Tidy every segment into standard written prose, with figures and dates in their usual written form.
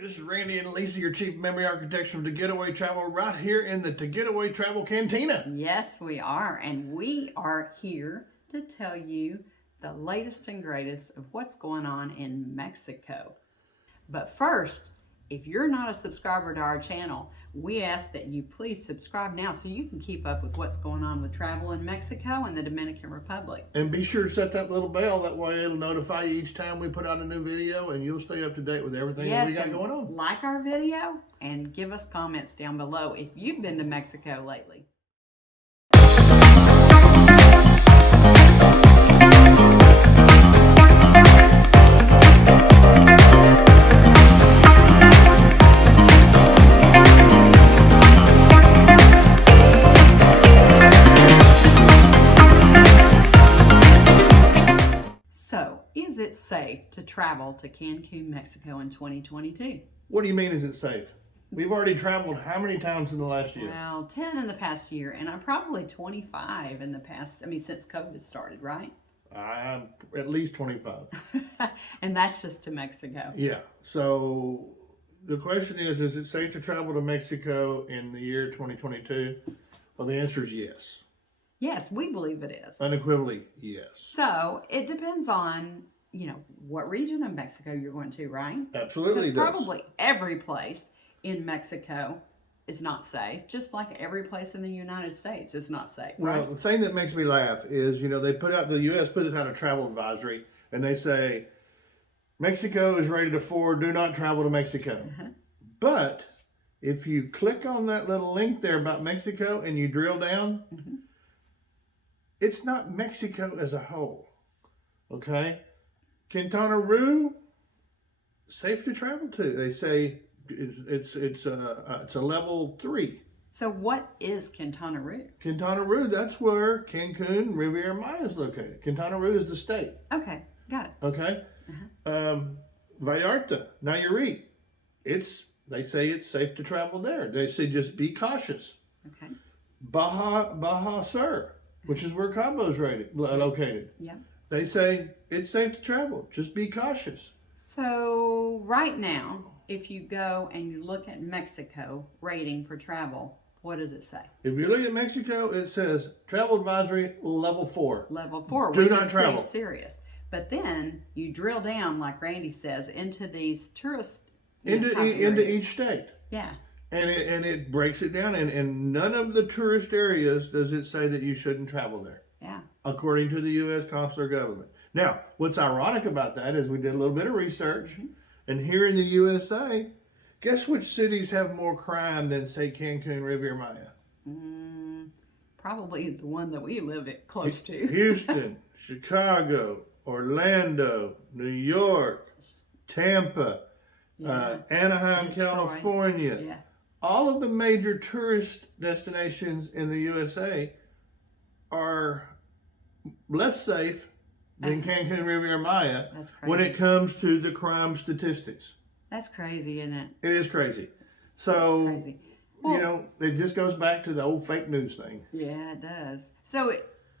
This is Randy and Lisa, your Chief Memory Architects from Getaway Travel, right here in the Getaway Travel Cantina. Yes, we are. And we are here to tell you the latest and greatest of what's going on in Mexico. But first, if you're not a subscriber to our channel, we ask that you please subscribe now so you can keep up with what's going on with travel in Mexico and the Dominican Republic. And be sure to set that little bell. That way it'll notify you each time we put out a new video and you'll stay up to date with everything that we got going on. Like our video and give us comments down below if you've been to Mexico lately. So, is it safe to travel to Cancun, Mexico in 2022? What do you mean, is it safe? We've already traveled how many times in the last year? Well, 10 in the past year, and I'm probably 25 in the past, since COVID started, right? At least 25. And that's just to Mexico. Yeah. So the question is it safe to travel to Mexico in the year 2022? Well, the answer is yes. Yes, we believe it is. Unequivocally, yes. So it depends on, what region of Mexico you're going to, right? Absolutely. Because probably every place in Mexico is not safe, just like every place in the United States is not safe, right? Well, the thing that makes me laugh is, the U.S. put out a travel advisory, and they say, Mexico is rated a 4, do not travel to Mexico. Uh-huh. But if you click on that little link there about Mexico and you drill down, mm-hmm. It's not Mexico as a whole, okay? Quintana Roo, safe to travel to. They say it's a level 3. So what is Quintana Roo? Quintana Roo, that's where Cancun Riviera Maya is located. Quintana Roo is the state. Okay, got it. Okay. Uh-huh. Vallarta, Nayarit, they say it's safe to travel there. They say just be cautious. Okay. Baja, which is where Cabo's located. Yeah. They say it's safe to travel. Just be cautious. So right now, if you go and you look at Mexico rating for travel, what does it say? If you look at Mexico, it says travel advisory level 4. Level 4, Do which not is travel. Pretty serious. But then you drill down, like Randy says, into these tourist into each state. Yeah. And it breaks it down, and none of the tourist areas does it say that you shouldn't travel there. Yeah. According to the U.S. consular government. Now, what's ironic about that is we did a little bit of research, mm-hmm. and here in the USA, guess which cities have more crime than, say, Cancun, Riviera Maya? Probably the one that we live close to. Houston, Chicago, Orlando, New York, Tampa, Anaheim, Detroit, California. Yeah. All of the major tourist destinations in the USA are less safe than Cancun Riviera Maya when it comes to the crime statistics. That's crazy, isn't it? It is crazy. So, that's crazy. Well, it just goes back to the old fake news thing. Yeah, it does. So,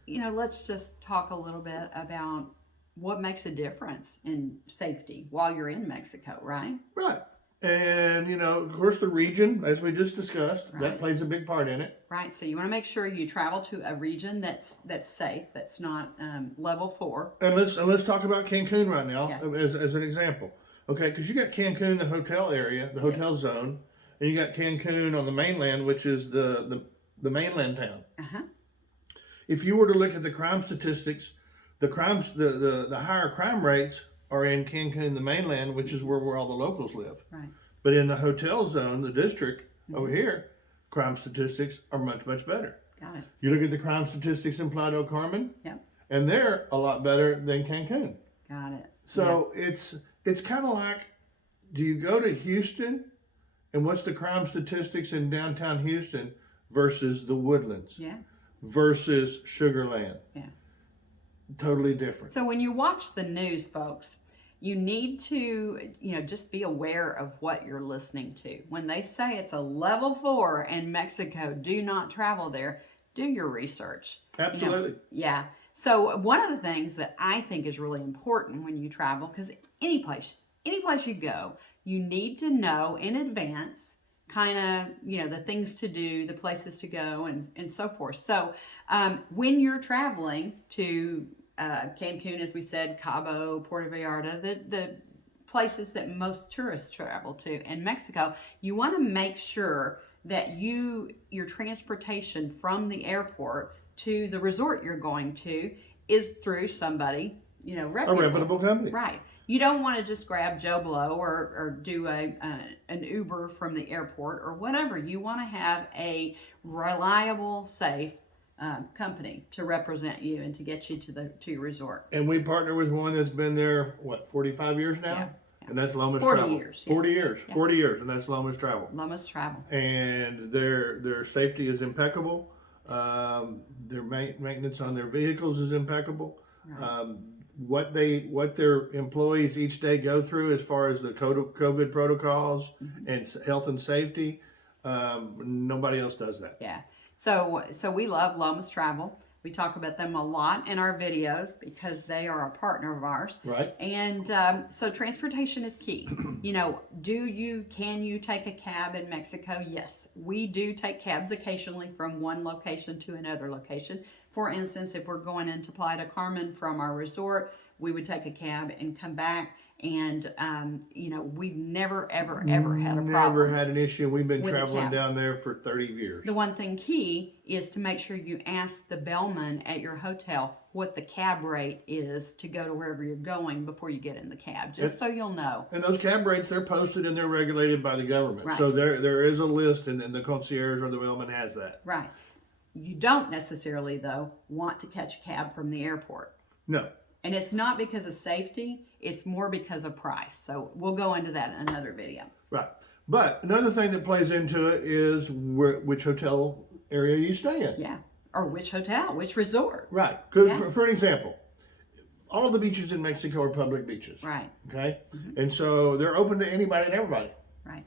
let's just talk a little bit about what makes a difference in safety while you're in Mexico, right? Right. And, of course, the region, as we just discussed, that plays a big part in it. Right. So you want to make sure you travel to a region that's safe, that's not level 4. And let's talk about Cancun right now as an example. Okay, because you got Cancun, the hotel area, the hotel zone, and you got Cancun on the mainland, which is the mainland town. Uh-huh. If you were to look at the crime statistics, the higher crime rates are in Cancun, the mainland, which is where all the locals live. Right. But in the hotel zone, the district over here, crime statistics are much, much better. Got it. You look at the crime statistics in Playa del Carmen, and they're a lot better than Cancun. Got it. So it's kind of like, do you go to Houston, and what's the crime statistics in downtown Houston versus the Woodlands? Yeah. Versus Sugar Land? Yeah. Totally different. So when you watch the news, folks, you need to, just be aware of what you're listening to. When they say it's a level 4 in Mexico, do not travel there, do your research. Absolutely. Yeah. So one of the things that I think is really important when you travel, because any place you go, you need to know in advance kind of, the things to do, the places to go, and so forth. So when you're traveling to Cancun, as we said, Cabo, Puerto Vallarta, the places that most tourists travel to in Mexico, you want to make sure that your transportation from the airport to the resort you're going to is through somebody, reputable. A reputable company. Right. You don't want to just grab Joe Blow or do an Uber from the airport or whatever. You want to have a reliable, safe company to represent you and to get you to your resort. And we partner with one that's been there, 45 years now? Yeah. And that's Lomas 40 Travel. years. Yeah. 40 years. Yeah. 40 years, and that's Lomas Travel. Lomas Travel. And their safety is impeccable. Their maintenance on their vehicles is impeccable. Right. What their employees each day go through as far as the COVID protocols and health and safety, nobody else does that. Yeah. So we love Lomas Travel. We talk about them a lot in our videos because they are a partner of ours. Right. And so transportation is key. Can you take a cab in Mexico? Yes, we do take cabs occasionally from one location to another location. For instance, if we're going into Playa del Carmen from our resort, we would take a cab and come back. And, we've never, ever had a problem. Never had an issue. We've been with a traveling cab. down there for 30 years. The one thing key is to make sure you ask the bellman at your hotel what the cab rate is to go to wherever you're going before you get in the cab, just so you'll know. And those cab rates, they're posted and they're regulated by the government. Right. So there is a list, and the concierge or the bellman has that. Right. You don't necessarily, though, want to catch a cab from the airport. No. And it's not because of safety, it's more because of price. So we'll go into that in another video. Right. But another thing that plays into it is which hotel area you stay in. Yeah. Or which hotel, which resort. Right. 'Cause Yeah. for an example, all of the beaches in Mexico are public beaches. Right. Okay? And so they're open to anybody and everybody. Right.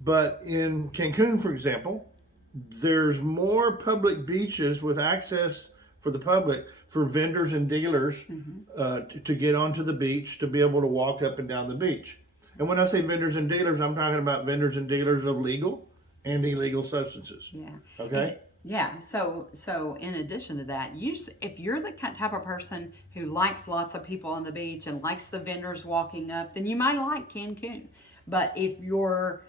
But in Cancun, for example, there's more public beaches with access for the public for vendors and dealers to get onto the beach, to be able to walk up and down the beach. And when I say vendors and dealers, I'm talking about vendors and dealers of legal and illegal substances. Yeah. Okay? Yeah. So in addition to that, if you're the type of person who likes lots of people on the beach and likes the vendors walking up, then you might like Cancun. But if you're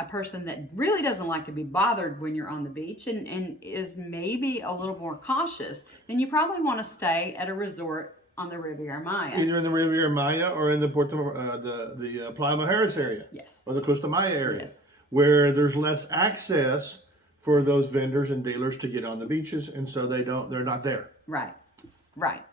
a person that really doesn't like to be bothered when you're on the beach and is maybe a little more cautious, then you probably want to stay at a resort on the Riviera Maya. Either in the Riviera Maya or in the the Playa Mujeres area. Yes. Or the Costa Maya area. Yes. Where there's less access for those vendors and dealers to get on the beaches, and so they're not there. Right. Right.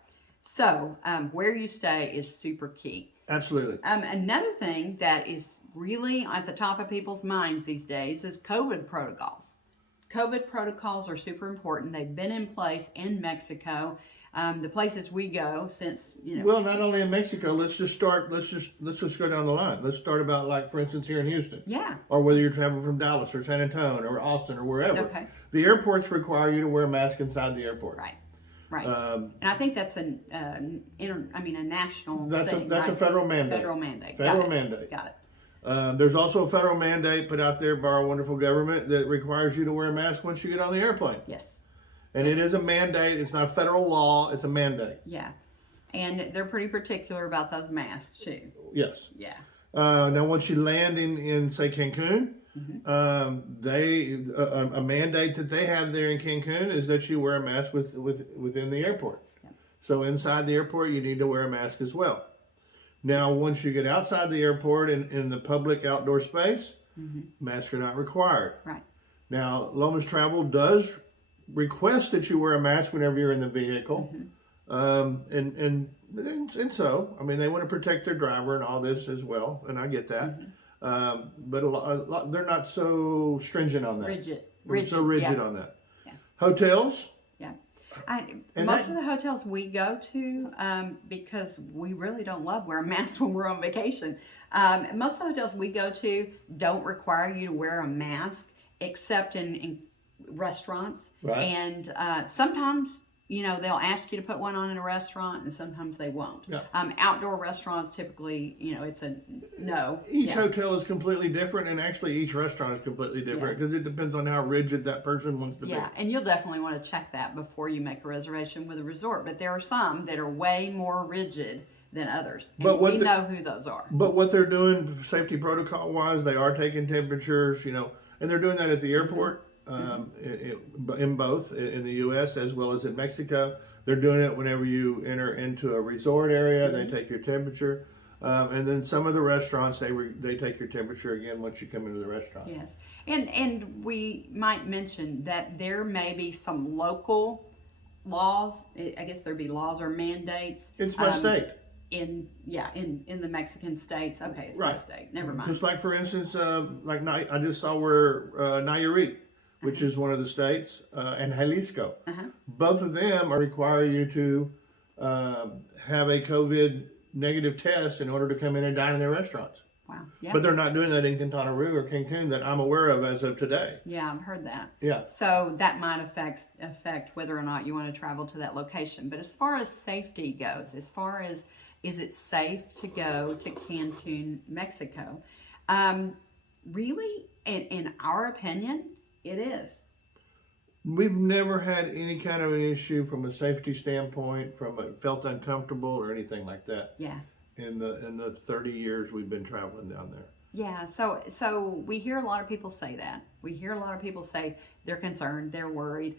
So where you stay is super key. Absolutely. Another thing that is really at the top of people's minds these days is COVID protocols. COVID protocols are super important. They've been in place in Mexico. The places we go since, Well, not only in Mexico. Let's just go down the line. Let's start about, like, for instance, here in Houston. Yeah. Or whether you're traveling from Dallas or San Antonio or Austin or wherever. Okay. The airports require you to wear a mask inside the airport. Right. Right. And I think that's a national That's thing. a federal mandate. Federal mandate. Federal mandate. Got it. There's also a federal mandate put out there by our wonderful government that requires you to wear a mask once you get on the airplane. Yes. And it is a mandate. It's not a federal law. It's a mandate. Yeah. And they're pretty particular about those masks too. Yes. Yeah. Now, once you land in say, Cancun, a mandate that they have there in Cancun is that you wear a mask within the airport. Yeah. So inside the airport, you need to wear a mask as well. Now, once you get outside the airport in the public outdoor space, masks are not required. Right. Now, Lomas Travel does request that you wear a mask whenever you're in the vehicle. And so, I mean, they want to protect their driver and all this as well, and I get that. But a lot, they're not so stringent on that. Rigid So rigid yeah. on that. Yeah. Hotels? Yeah. And Most of the hotels we go to, because we really don't love wearing masks when we're on vacation, most of the hotels we go to don't require you to wear a mask except in restaurants. Right. And sometimes you know, they'll ask you to put one on in a restaurant, and sometimes they won't. Yeah. Outdoor restaurants, typically, you know, it's a no. Each hotel is completely different, and actually each restaurant is completely different because it depends on how rigid that person wants to be. Yeah, and you'll definitely want to check that before you make a reservation with a resort. But there are some that are way more rigid than others, and But we know who those are. But what they're doing, safety protocol wise, they are taking temperatures, you know, and they're doing that at the airport. In both in the U.S. as well as in Mexico. They're doing it whenever you enter into a resort area. They take your temperature, and then some of the restaurants they take your temperature again once you come into the restaurant. Yes, and we might mention that there may be some local laws. I guess there'd be laws or mandates. It's by state. In the Mexican states. Okay, it's by state. Never mind. Just like for instance, I just saw where Nayarit, which is one of the states, and Jalisco. Both of them require you to have a COVID negative test in order to come in and dine in their restaurants. Wow. Yeah. But they're not doing that in Quintana Roo or Cancun that I'm aware of as of today. Yeah, I've heard that. Yeah. So that might affect whether or not you want to travel to that location. But as far as safety goes, as far as is it safe to go to Cancun, Mexico? Really, in our opinion, it is. We've never had any kind of an issue from a safety standpoint, from it felt uncomfortable or anything like that. Yeah. In the 30 years we've been traveling down there. Yeah. So we hear a lot of people say that. We hear a lot of people say they're concerned, they're worried,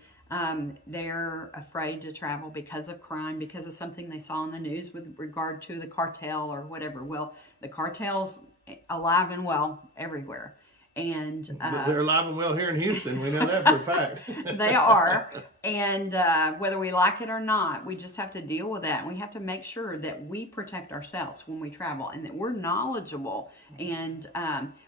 they're afraid to travel because of crime, because of something they saw in the news with regard to the cartel or whatever. Well, the cartel's alive and well everywhere. And they're alive and well here in Houston. We know that for a fact. They are. And whether we like it or not, we just have to deal with that. And we have to make sure that we protect ourselves when we travel and that we're knowledgeable. And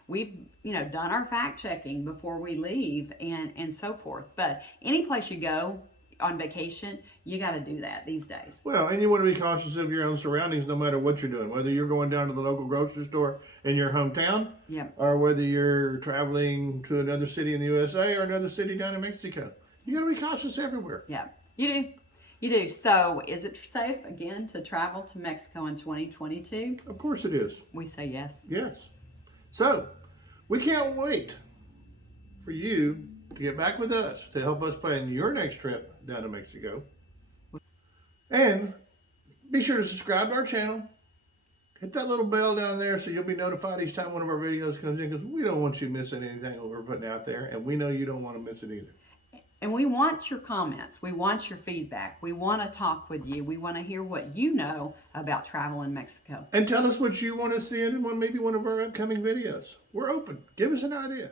we've, done our fact checking before we leave and so forth. But any place you go on vacation, you got to do that these days. Well, and you want to be cautious of your own surroundings no matter what you're doing, whether you're going down to the local grocery store in your hometown, or whether you're traveling to another city in the USA or another city down in Mexico. You got to be cautious everywhere. Yeah, you do. So is it safe, again, to travel to Mexico in 2022? Of course it is. We say yes. Yes. So we can't wait for you to get back with us to help us plan your next trip down to Mexico. And be sure to subscribe to our channel. Hit that little bell down there so you'll be notified each time one of our videos comes in, because we don't want you missing anything that we're putting out there, and we know you don't want to miss it either. And we want your comments. We want your feedback. We want to talk with you. We want to hear what you know about travel in Mexico. And tell us what you want to see in maybe one of our upcoming videos. We're open. Give us an idea.